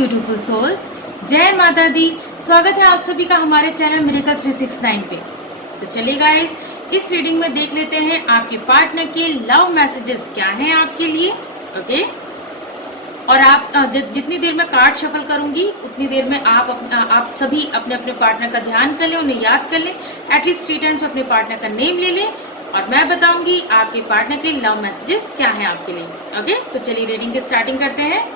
Beautiful souls, जय माता दी। स्वागत है आप सभी का हमारे चैनल मिरेकल 369 पे। तो चलिए गाइस, इस रीडिंग में देख लेते हैं आपके पार्टनर के लव मैसेजेस क्या हैं आपके लिए। ओके, और आप जितनी देर में कार्ड शफल करूंगी उतनी देर में आप सभी अपने अपने पार्टनर का ध्यान कर लें, उन्हें याद कर लें, एटलीस्ट 3 टाइम्स अपने पार्टनर का नेम ले लें और मैं बताऊंगी आपके पार्टनर के लव मैसेजेस क्या हैं आपके लिए। ओके, तो चलिए रीडिंग की स्टार्टिंग करते हैं।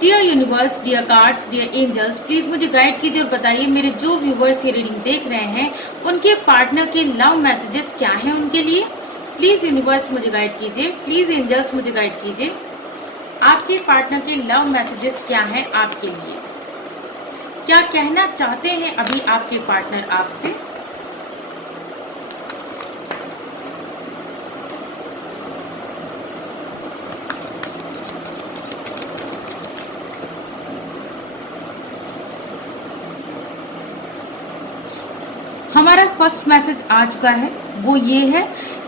Dear universe, dear cards, dear angels, please मुझे गाइड कीजिए और बताइए मेरे जो व्यूवर्स ये रीडिंग देख रहे हैं उनके पार्टनर के लव मैसेजेस क्या हैं उनके लिए। प्लीज यूनिवर्स मुझे गाइड कीजिए, प्लीज एंजल्स मुझे गाइड कीजिए, आपके पार्टनर के लव मैसेजेस क्या हैं आपके लिए। क्या कहना चाहते हैं अभी आपके पार्टनर आपसे। हमारा फर्स्ट मैसेज आ चुका है, वो ये है,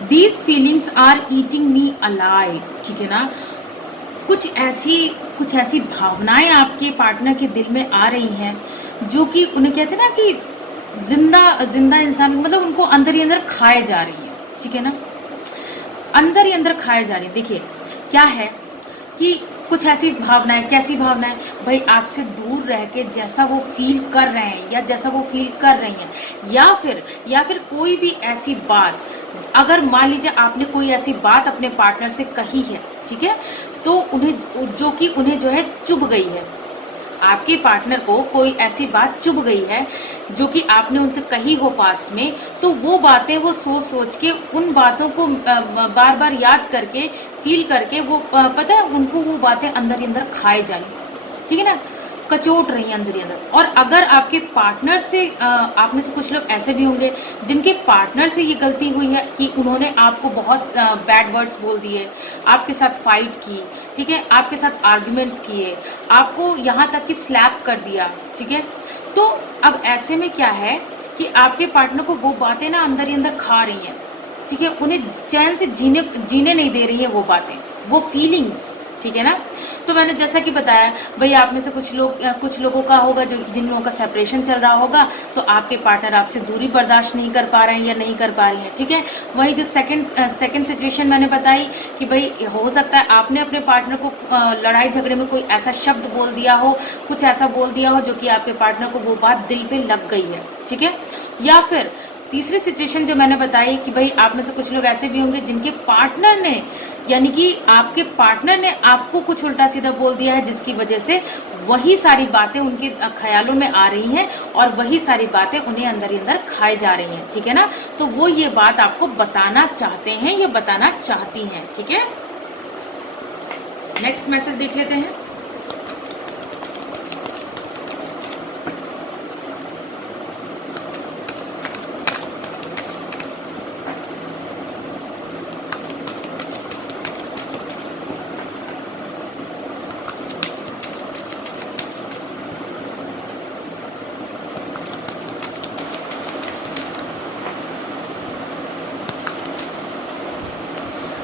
these feelings are eating me alive. ठीक है ना, कुछ ऐसी भावनाएं आपके पार्टनर के दिल में आ रही हैं जो कि उन्हें कहते हैं ना कि जिंदा इंसान, मतलब उनको अंदर ही अंदर खाए जा रही है। ठीक है ना, अंदर ही अंदर खाए जा रही है। देखिए क्या है कि कुछ ऐसी भावनाएं, कैसी भावनाएं भाई, आपसे दूर रह के जैसा वो फील कर रहे हैं या जैसा वो फील कर रही हैं, या फिर कोई भी ऐसी बात, अगर मान लीजिए आपने कोई ऐसी बात अपने पार्टनर से कही है, ठीक है, तो उन्हें जो है चुभ गई है, आपके पार्टनर को कोई ऐसी बात चुभ गई है जो कि आपने उनसे कही हो पास्ट में, तो वो बातें वो सोच के उन बातों को बार बार याद करके फील करके वो पता है उनको वो बातें अंदर ही अंदर खाए जा रही, ठीक है ना, कचोट रही हैं अंदर ही अंदर। और अगर आपके पार्टनर से आप में से कुछ लोग ऐसे भी होंगे जिनके पार्टनर से ये गलती हुई है कि उन्होंने आपको बहुत बैड वर्ड्स बोल दिए, आपके साथ फाइट की, ठीक है, आपके साथ आर्ग्यूमेंट्स किए, आपको यहाँ तक कि स्लैप कर दिया, ठीक है। तो अब ऐसे में क्या है कि आपके पार्टनर को वो बातें ना अंदर ही अंदर खा रही हैं, ठीक है, उन्हें चैन से जीने नहीं दे रही है वो बातें, वो फीलिंग्स, ठीक है ना। तो मैंने जैसा कि बताया भाई, आप में से कुछ लोगों का होगा जो जिन लोगों का सेपरेशन चल रहा होगा, तो आपके पार्टनर आपसे दूरी बर्दाश्त नहीं कर पा रहे हैं या नहीं कर पा रही हैं, ठीक है। वही जो सेकंड सिचुएशन मैंने बताई कि भाई हो सकता है आपने अपने पार्टनर को लड़ाई झगड़े में कोई ऐसा शब्द बोल दिया हो, कुछ ऐसा बोल दिया हो जो कि आपके पार्टनर को वो बात दिल पे लग गई है, ठीक है। या फिर तीसरी सिचुएशन जो मैंने बताई कि भाई आप में से कुछ लोग ऐसे भी होंगे जिनके पार्टनर ने, यानी कि आपके पार्टनर ने आपको कुछ उल्टा सीधा बोल दिया है, जिसकी वजह से वही सारी बातें उनके ख्यालों में आ रही हैं और वही सारी बातें उन्हें अंदर ही अंदर खाए जा रही हैं, ठीक है ना। तो वो ये बात आपको बताना चाहते हैं या बताना चाहती हैं, ठीक है। नेक्स्ट मैसेज देख लेते हैं।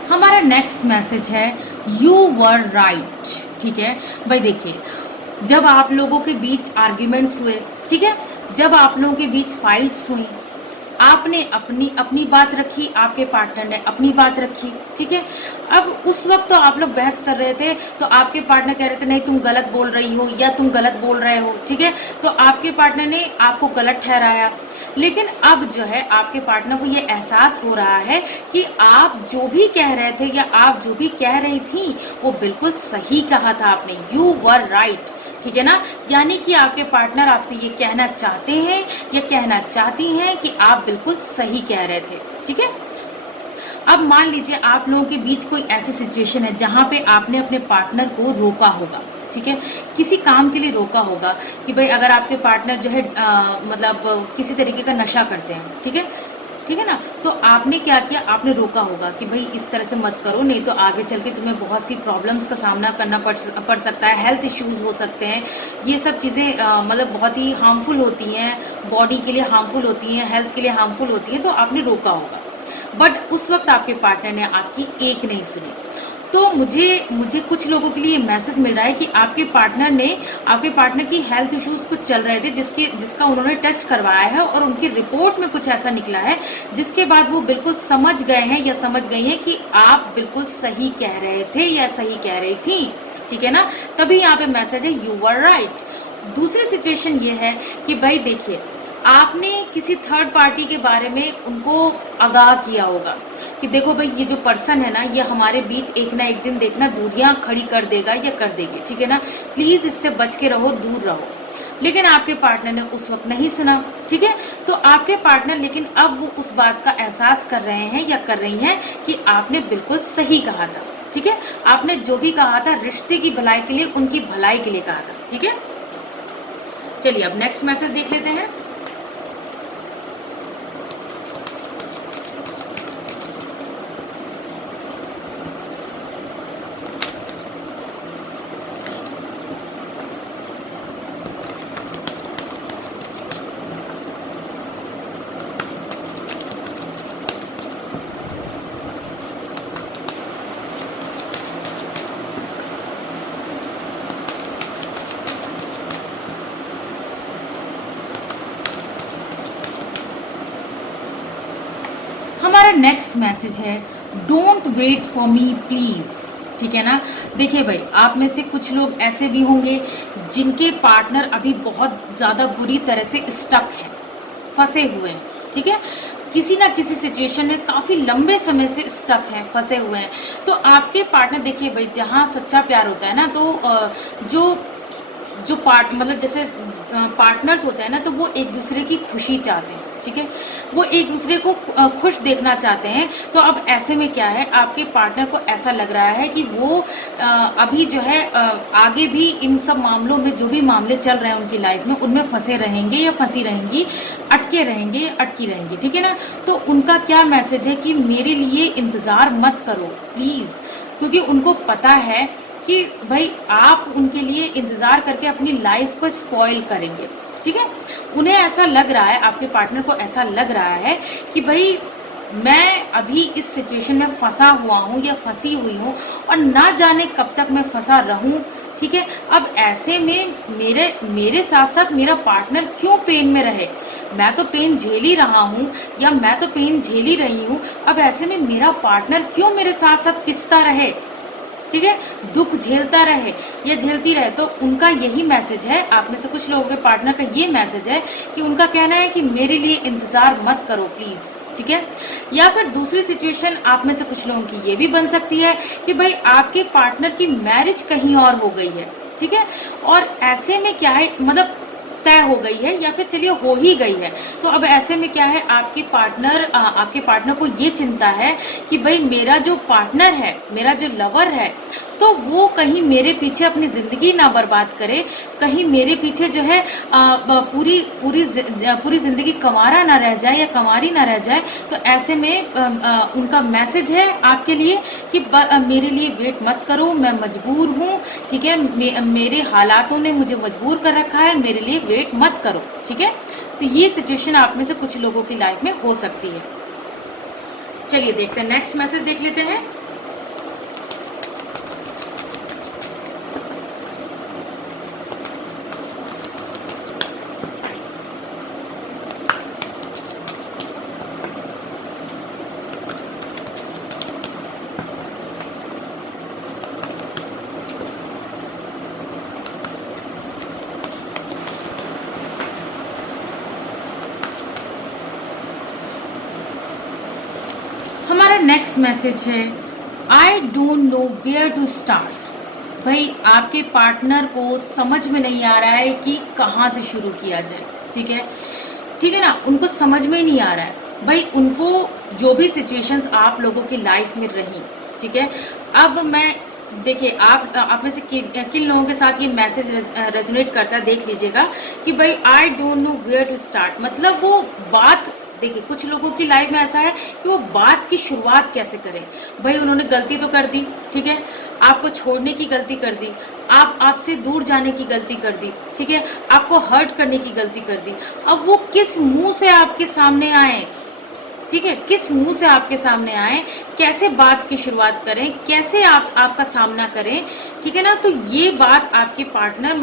हमारा नेक्स्ट मैसेज है, यू वर राइट। ठीक है भाई, देखिए जब आप लोगों के बीच आर्ग्यूमेंट्स हुए, ठीक है, जब आप लोगों के बीच फाइट्स हुई, आपने अपनी बात रखी, आपके पार्टनर ने अपनी बात रखी, ठीक है। अब उस वक्त तो आप लोग बहस कर रहे थे, तो आपके पार्टनर कह रहे थे नहीं तुम गलत बोल रही हो या तुम गलत बोल रहे हो, ठीक है, तो आपके पार्टनर ने आपको गलत ठहराया। लेकिन अब जो है आपके पार्टनर को ये एहसास हो रहा है कि आप जो भी कह रहे थे या आप जो भी कह रही थी वो बिल्कुल सही कहा था आपने, यू वर राइट, ठीक है ना। यानी कि आपके पार्टनर आपसे ये कहना चाहते हैं या कहना चाहती हैं कि आप बिल्कुल सही कह रहे थे, ठीक है। अब मान लीजिए आप लोगों के बीच कोई ऐसी सिचुएशन है जहाँ पे आपने अपने पार्टनर को रोका होगा, ठीक है, किसी काम के लिए रोका होगा कि भाई अगर आपके पार्टनर जो है मतलब किसी तरीके का नशा करते हैं, ठीक है ना, तो आपने क्या किया, आपने रोका होगा कि भाई इस तरह से मत करो, नहीं तो आगे चल के तुम्हें बहुत सी प्रॉब्लम्स का सामना करना पड़ सकता है, हेल्थ इश्यूज हो सकते हैं, ये सब चीज़ें मतलब बहुत ही हार्मफुल होती हैं, बॉडी के लिए हार्मफुल होती हैं, हेल्थ के लिए हार्मफुल होती हैं, तो आपने रोका होगा। बट उस वक्त आपके पार्टनर ने आपकी एक नहीं सुनी, तो मुझे मुझे कुछ लोगों के लिए मैसेज मिल रहा है कि आपके पार्टनर की हेल्थ इश्यूज कुछ चल रहे थे, जिसका उन्होंने टेस्ट करवाया है और उनकी रिपोर्ट में कुछ ऐसा निकला है जिसके बाद वो बिल्कुल समझ गए हैं या समझ गई हैं कि आप बिल्कुल सही कह रहे थे या सही कह रही थी, ठीक है ना। तभी यहाँ पे मैसेज है यू वर राइट। दूसरी सिचुएशन ये है कि भाई देखिए, आपने किसी थर्ड पार्टी के बारे में उनको आगाह किया होगा कि देखो भाई, ये जो पर्सन है ना, ये हमारे बीच एक ना एक दिन देखना दूरियां खड़ी कर देगा या कर देगी, ठीक है ना। प्लीज़ इससे बच के रहो, दूर रहो। लेकिन आपके पार्टनर ने उस वक्त नहीं सुना, ठीक है। तो आपके पार्टनर लेकिन अब वो उस बात का एहसास कर रहे हैं या कर रही हैं कि आपने बिल्कुल सही कहा था, ठीक है। आपने जो भी कहा था रिश्ते की भलाई के लिए, उनकी भलाई के लिए कहा था, ठीक है। चलिए अब नेक्स्ट मैसेज देख लेते हैं। हमारा नेक्स्ट मैसेज है don't wait for me please, ठीक है ना। देखिए भाई, आप में से कुछ लोग ऐसे भी होंगे जिनके पार्टनर अभी बहुत ज़्यादा बुरी तरह से स्टक हैं, फंसे हुए हैं, ठीक है। किसी ना किसी सिचुएशन में काफ़ी लंबे समय से स्टक हैं, फंसे हुए हैं। तो आपके पार्टनर, देखिए भाई, जहाँ सच्चा प्यार होता है ना, तो जो जो मतलब जैसे पार्टनर्स होते हैं ना, तो वो एक दूसरे की खुशी चाहते हैं, ठीक है। वो एक दूसरे को खुश देखना चाहते हैं। तो अब ऐसे में क्या है, आपके पार्टनर को ऐसा लग रहा है कि वो अभी जो है आगे भी इन सब मामलों में, जो भी मामले चल रहे हैं उनकी लाइफ में, उनमें फंसे रहेंगे या फंसी रहेंगी, अटके रहेंगे, अटकी रहेंगी, ठीक है ना। तो उनका क्या मैसेज है कि मेरे लिए इंतज़ार मत करो प्लीज़, क्योंकि उनको पता है कि भाई आप उनके लिए इंतज़ार करके अपनी लाइफ को स्पॉइल करेंगे, ठीक है। उन्हें ऐसा लग रहा है, आपके पार्टनर को ऐसा लग रहा है कि भाई मैं अभी इस सिचुएशन में फंसा हुआ हूँ या फंसी हुई हूँ और ना जाने कब तक मैं फंसा रहूँ, ठीक है। अब ऐसे में मेरे साथ साथ मेरा पार्टनर क्यों पेन में रहे। मैं तो पेन झेल ही रहा हूँ या मैं तो पेन झेल ही रही हूँ। अब ऐसे में मेरा पार्टनर क्यों मेरे साथ साथ पिसता रहे, ठीक है, दुख झेलता रहे या झेलती रहे। तो उनका यही मैसेज है, आप में से कुछ लोगों के पार्टनर का ये मैसेज है कि उनका कहना है कि मेरे लिए इंतज़ार मत करो प्लीज़, ठीक है। या फिर दूसरी सिचुएशन आप में से कुछ लोगों की ये भी बन सकती है कि भाई आपके पार्टनर की मैरिज कहीं और हो गई है, ठीक है। और ऐसे में क्या है, मतलब तय हो गई है या फिर चलिए हो ही गई है। तो अब ऐसे में क्या है, आपके पार्टनर को ये चिंता है कि भाई मेरा जो पार्टनर है, मेरा जो लवर है, तो वो कहीं मेरे पीछे अपनी ज़िंदगी ना बर्बाद करे, कहीं मेरे पीछे जो है पूरी ज़िंदगी कंवारा ना रह जाए या कंवारी ना रह जाए। तो ऐसे में उनका मैसेज है आपके लिए कि मेरे लिए वेट मत करो, मैं मजबूर हूँ, ठीक है। मेरे हालातों ने मुझे मजबूर कर रखा है, मेरे लिए वेट मत करो, ठीक है। तो ये सिचुएशन आप में से कुछ लोगों की लाइफ में हो सकती है। चलिए देखते हैं, नेक्स्ट मैसेज देख लेते हैं। हमारा नेक्स्ट मैसेज है I don't know where to start. भाई आपके पार्टनर को समझ में नहीं आ रहा है कि कहाँ से शुरू किया जाए, ठीक है, ठीक है ना। उनको समझ में ही नहीं आ रहा है भाई, उनको जो भी सिचुएशंस आप लोगों की लाइफ में रही, ठीक है। अब मैं देखिए, आप में से किन लोगों के साथ ये मैसेज रेजोनेट करता है, देख लीजिएगा कि भाई I don't know where to start, मतलब वो बात, देखिए कुछ लोगों की लाइफ में ऐसा है कि वो बात की शुरुआत कैसे करें। भाई उन्होंने गलती तो कर दी, ठीक है, आपको छोड़ने की गलती कर दी, आपसे दूर जाने की गलती कर दी, ठीक है, आपको हर्ट करने की गलती कर दी। अब वो किस मुंह से आपके सामने आए, ठीक है, किस मुंह से आपके सामने आए, कैसे बात की शुरुआत करें, कैसे आपका सामना करें, ठीक है ना। तो ये बात आपके पार्टनर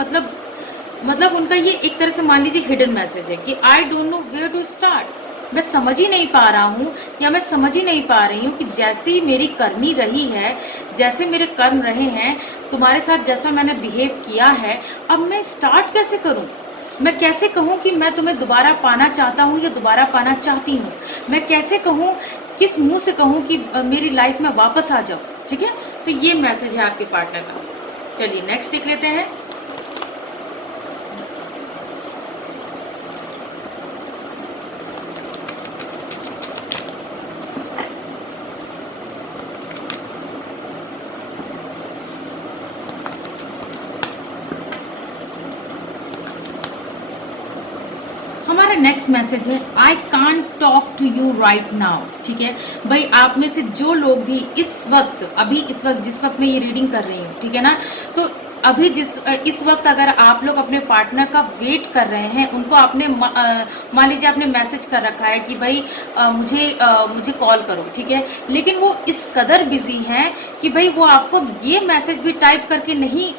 मतलब उनका ये एक तरह से मान लीजिए हिडन मैसेज है कि I don't know where to start. मैं समझ ही नहीं पा रहा हूँ या मैं समझ ही नहीं पा रही हूँ कि जैसी मेरी करनी रही है, जैसे मेरे कर्म रहे हैं, तुम्हारे साथ जैसा मैंने बिहेव किया है, अब मैं स्टार्ट कैसे करूँ। मैं कैसे कहूँ कि मैं तुम्हें दोबारा पाना चाहता हूँ या दोबारा पाना चाहती हूँ। मैं कैसे कहूँ, किस मुंह से कहूँ कि मेरी लाइफ में वापस आ जाओ। ठीक है, तो ये मैसेज है आपके पार्टनर का। चलिए नेक्स्ट देख लेते हैं। हमारा नेक्स्ट मैसेज है I can't talk to you right now. ठीक है भाई, आप में से जो लोग भी इस वक्त जिस वक्त मैं ये रीडिंग कर रही हूँ, ठीक है ना, तो अभी इस वक्त अगर आप लोग अपने पार्टनर का वेट कर रहे हैं, उनको आपने मान लीजिए आपने मैसेज कर रखा है कि भाई मुझे कॉल करो, ठीक है, लेकिन वो इस कदर बिजी हैं कि भाई वो आपको ये मैसेज भी टाइप करके नहीं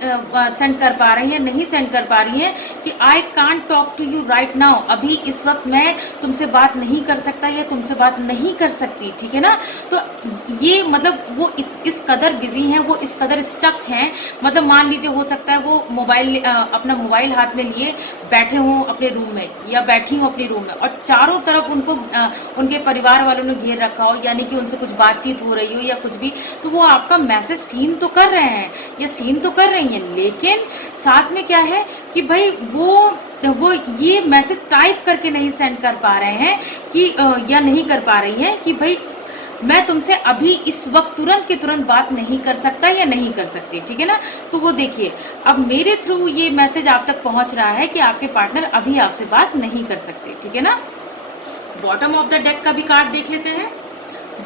सेंड कर पा रही हैं, नहीं सेंड कर पा रही हैं कि I can't talk to you right now. अभी इस वक्त मैं तुमसे बात नहीं कर सकता या तुमसे बात नहीं कर सकती, ठीक है ना। तो ये मतलब वो इस कदर बिजी हैं, वो इस कदर स्टक हैं। मतलब मान लीजिए हो सकता है वो अपना मोबाइल हाथ में लिए बैठे हों अपने रूम में या बैठी हूँ अपने रूम में और चारों तरफ उनको उनके परिवार वालों ने घेर रखा हो, यानी कि उनसे कुछ बातचीत हो रही हो या कुछ भी, तो वो आपका मैसेज सीन तो कर रहे हैं या सीन तो कर रही हैं, लेकिन साथ में क्या है कि भाई वो ये मैसेज टाइप करके नहीं सेंड कर पा रहे हैं कि या नहीं कर पा रही हैं कि भाई मैं तुमसे अभी इस वक्त तुरंत के तुरंत बात नहीं कर सकता या नहीं कर सकती, ठीक है ना। तो वो देखिए अब मेरे थ्रू ये मैसेज आप तक पहुंच रहा है कि आपके पार्टनर अभी आपसे बात नहीं कर सकते, ठीक है ना। बॉटम ऑफ द डेक का भी कार्ड देख लेते हैं।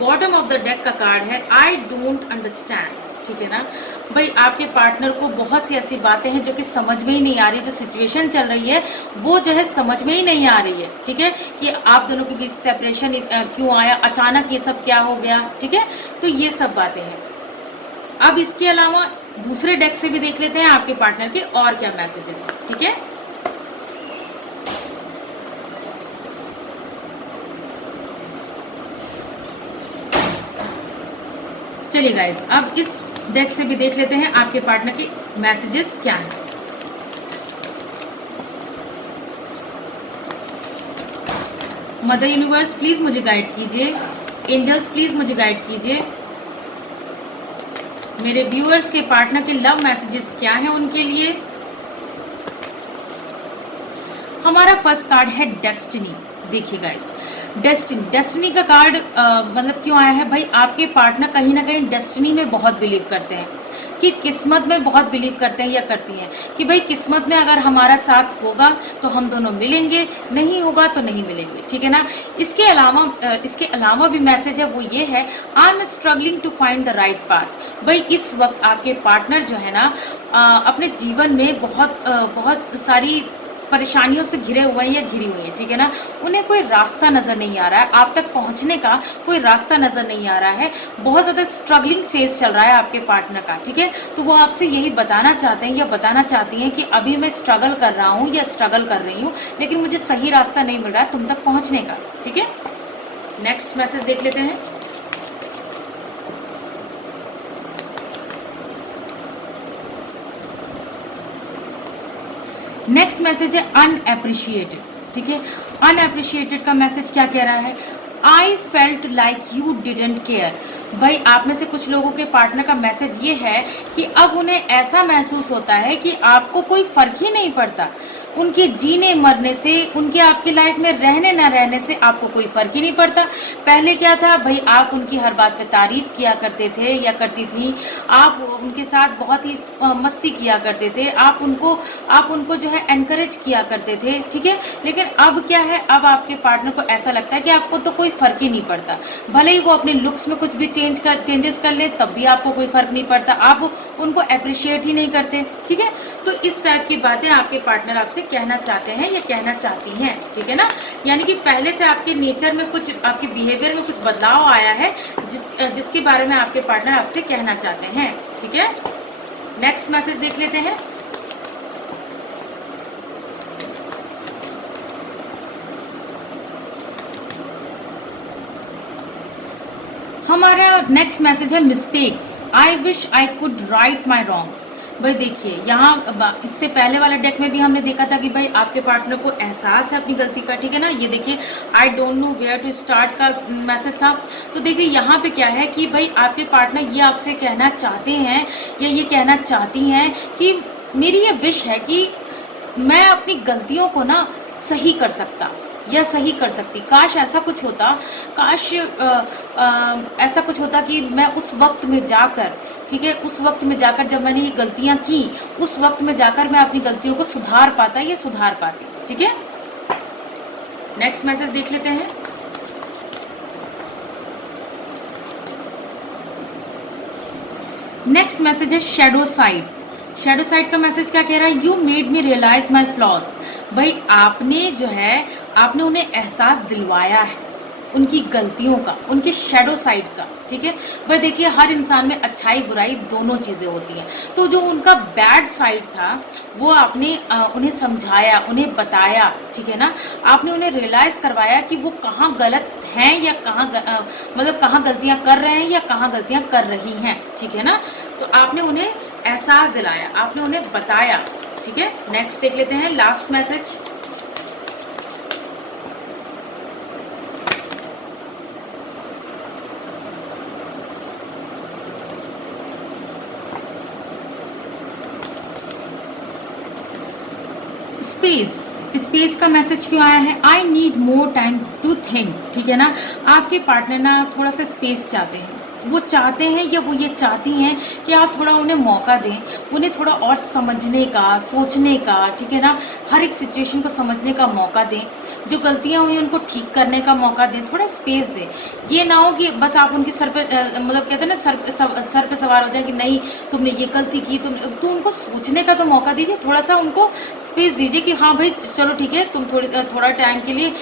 बॉटम ऑफ द डेक का कार्ड है आई डोंट अंडरस्टैंड, ठीक है ना भाई। आपके पार्टनर को बहुत सी ऐसी बातें हैं जो कि समझ में ही नहीं आ रही, जो सिचुएशन चल रही है वो जो है समझ में ही नहीं आ रही है, ठीक है, कि आप दोनों के बीच सेपरेशन क्यों आया, अचानक ये सब क्या हो गया, ठीक है। तो ये सब बातें हैं। अब इसके अलावा दूसरे डेक से भी देख लेते हैं आपके पार्टनर के और क्या मैसेजेस हैं, ठीक है। चलिए गाइज, अब इस डेक से भी देख लेते हैं आपके पार्टनर के मैसेजेस क्या हैं। मदर यूनिवर्स प्लीज मुझे गाइड कीजिए, एंजल्स प्लीज मुझे गाइड कीजिए, मेरे व्यूअर्स के पार्टनर के लव मैसेजेस क्या हैं उनके लिए। हमारा फर्स्ट कार्ड है डेस्टिनी। देखिए गाइज, डेस्टिनी का कार्ड मतलब क्यों आया है भाई, आपके पार्टनर कहीं ना कहीं डेस्टिनी में बहुत बिलीव करते हैं, कि किस्मत में बहुत बिलीव करते हैं या करती हैं कि भाई किस्मत में अगर हमारा साथ होगा तो हम दोनों मिलेंगे, नहीं होगा तो नहीं मिलेंगे, ठीक है ना। इसके अलावा भी मैसेज है, वो ये है I am struggling to find the right path. भाई इस वक्त आपके पार्टनर जो है ना अपने जीवन में बहुत सारी परेशानियों से घिरे हुए हैं या घिरी हुई हैं, ठीक है ना। उन्हें कोई रास्ता नज़र नहीं आ रहा है, आप तक पहुंचने का कोई रास्ता नज़र नहीं आ रहा है, बहुत ज़्यादा स्ट्रगलिंग फेज चल रहा है आपके पार्टनर का, ठीक है। तो वो आपसे यही बताना चाहते हैं या बताना चाहती हैं कि अभी मैं स्ट्रगल कर रहा हूँ या स्ट्रगल कर रही हूँ, लेकिन मुझे सही रास्ता नहीं मिल रहा है तुम तक पहुँचने का, ठीक है। नेक्स्ट मैसेज देख लेते हैं। नेक्स्ट मैसेज है अनएप्रिशिएटेड, ठीक है। अनएप्रिशिएटेड का मैसेज क्या कह रहा है, I felt like you didn't care. भाई आप में से कुछ लोगों के पार्टनर का मैसेज ये है कि अब उन्हें ऐसा महसूस होता है कि आपको कोई फर्क ही नहीं पड़ता, उनके जीने मरने से, उनके आपकी लाइफ में रहने ना रहने से आपको कोई फर्क ही नहीं पड़ता। पहले क्या था भाई, आप उनकी हर बात पे तारीफ किया करते थे या करती थी, आप उनके साथ बहुत ही मस्ती किया करते थे, आप उनको जो है एनकरेज किया करते थे, ठीक है। लेकिन अब क्या है, अब आपके पार्टनर को ऐसा लगता है कि आपको तो कोई फर्क ही नहीं पड़ता, भले ही वो अपने लुक्स में कुछ भी चेंजेस कर ले तब भी आपको कोई फर्क नहीं पड़ता, आप उनको अप्रिशिएट ही नहीं करते, ठीक है। तो इस टाइप की बातें आपके पार्टनर आपसे कहना चाहते हैं या कहना चाहती हैं, ठीक है ना। यानी कि पहले से आपके नेचर में कुछ, आपके बिहेवियर में कुछ बदलाव आया है जिसके बारे में आपके पार्टनर आपसे कहना चाहते हैं, ठीक है। नेक्स्ट मैसेज देख लेते हैं। हमारा नेक्स्ट मैसेज है mistakes, I wish I could write my wrongs. भाई देखिए, यहाँ इससे पहले वाला डेक में भी हमने देखा था कि भाई आपके पार्टनर को एहसास है अपनी गलती का, ठीक है ना। ये देखिए I don't know where to start का मैसेज था। तो देखिए यहाँ पे क्या है कि भाई आपके पार्टनर ये आपसे कहना चाहते हैं या ये कहना चाहती हैं कि मेरी ये विश है कि मैं अपनी गलतियों को ना सही कर सकता या सही कर सकती। काश ऐसा कुछ होता, काश ऐसा कुछ होता कि मैं उस वक्त में जाकर, ठीक है, उस वक्त में जाकर जब मैंने ये गलतियां की, उस वक्त में जाकर मैं अपनी गलतियों को सुधार पाता या सुधार पाती, ठीक है। नेक्स्ट मैसेज देख लेते हैं। नेक्स्ट मैसेज है शैडो साइड। शैडो साइड का मैसेज क्या कह रहा है, you made me realise my flaws. भाई आपने जो है, आपने उन्हें एहसास दिलवाया है उनकी गलतियों का, उनके शैडो साइड का, ठीक है। भाई देखिए हर इंसान में अच्छाई बुराई दोनों चीज़ें होती हैं। तो जो उनका बैड साइड था वो आपने उन्हें समझाया, उन्हें बताया, ठीक है ना। आपने उन्हें रियलाइज़ करवाया कि वो कहाँ गलत हैं या कहाँ मतलब कहाँ गलतियाँ कर रहे हैं या कहाँ गलतियाँ कर रही हैं, ठीक है ना। तो आपने उन्हें एहसास दिलाया, आपने उन्हें बताया, ठीक है। नेक्स्ट देख लेते हैं लास्ट मैसेज। स्पेस का मैसेज क्यों आया है, I need more time to think, ठीक है ना। आपके पार्टनर ना थोड़ा सा स्पेस चाहते हैं, वो चाहते हैं या वो ये चाहती हैं कि आप थोड़ा उन्हें मौका दें, उन्हें थोड़ा और समझने का, सोचने का, ठीक है ना, हर एक सिचुएशन को समझने का मौका दें, जो गलतियां हुई उनको ठीक करने का मौका दें, थोड़ा स्पेस दें। ये ना हो कि बस आप उनके सर पे मतलब कहते हैं ना सर पे सवार हो जाए कि नहीं तुमने ये गलती की, तो उनको सोचने का तो मौका दीजिए, थोड़ा सा उनको स्पेस दीजिए कि हाँ भाई चलो ठीक है, तुम थोड़ा टाइम के लिए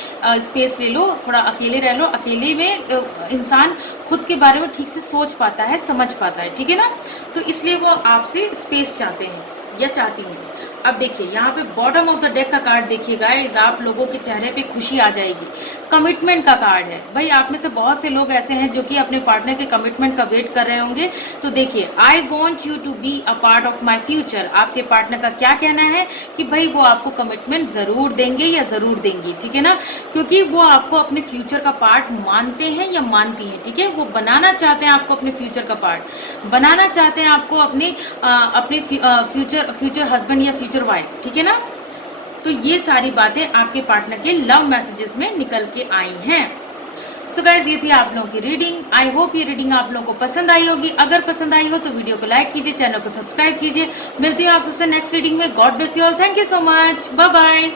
स्पेस ले लो, थोड़ा अकेले रह लो। अकेले में इंसान खुद के बारे में ठीक से सोच पाता है, समझ पाता है, ठीक है ना। तो इसलिए वो आपसे स्पेस चाहते हैं या चाहती हैं। अब देखिए यहाँ पे बॉटम ऑफ द डेक का कार्ड देखिए गाइस, आप लोगों के चेहरे पे खुशी आ जाएगी। कमिटमेंट का कार्ड है। भाई आप में से बहुत से लोग ऐसे हैं जो कि अपने पार्टनर के कमिटमेंट का वेट कर रहे होंगे। तो देखिए I want you to be a part of my future. आपके पार्टनर का क्या कहना है कि भाई वो आपको कमिटमेंट ज़रूर देंगे या ज़रूर देंगी, ठीक है ना, क्योंकि वो आपको अपने फ्यूचर का पार्ट मानते हैं या मानती हैं, ठीक है। वो बनाना चाहते हैं आपको अपने फ्यूचर का पार्ट, बनाना चाहते हैं आपको अपने फ्यूचर हस्बैंड या फ्यूचर वाइफ, ठीक है ना। तो ये सारी बातें आपके पार्टनर के लव मैसेजेस में निकल के आई हैं। सो गाइज ये थी आप लोगों की रीडिंग। आई होप ये रीडिंग आप लोगों को पसंद आई होगी। अगर पसंद आई हो तो वीडियो को लाइक कीजिए, चैनल को सब्सक्राइब कीजिए। मिलती हूँ आप सबसे नेक्स्ट रीडिंग में। God bless you all, thank you so much, bye bye.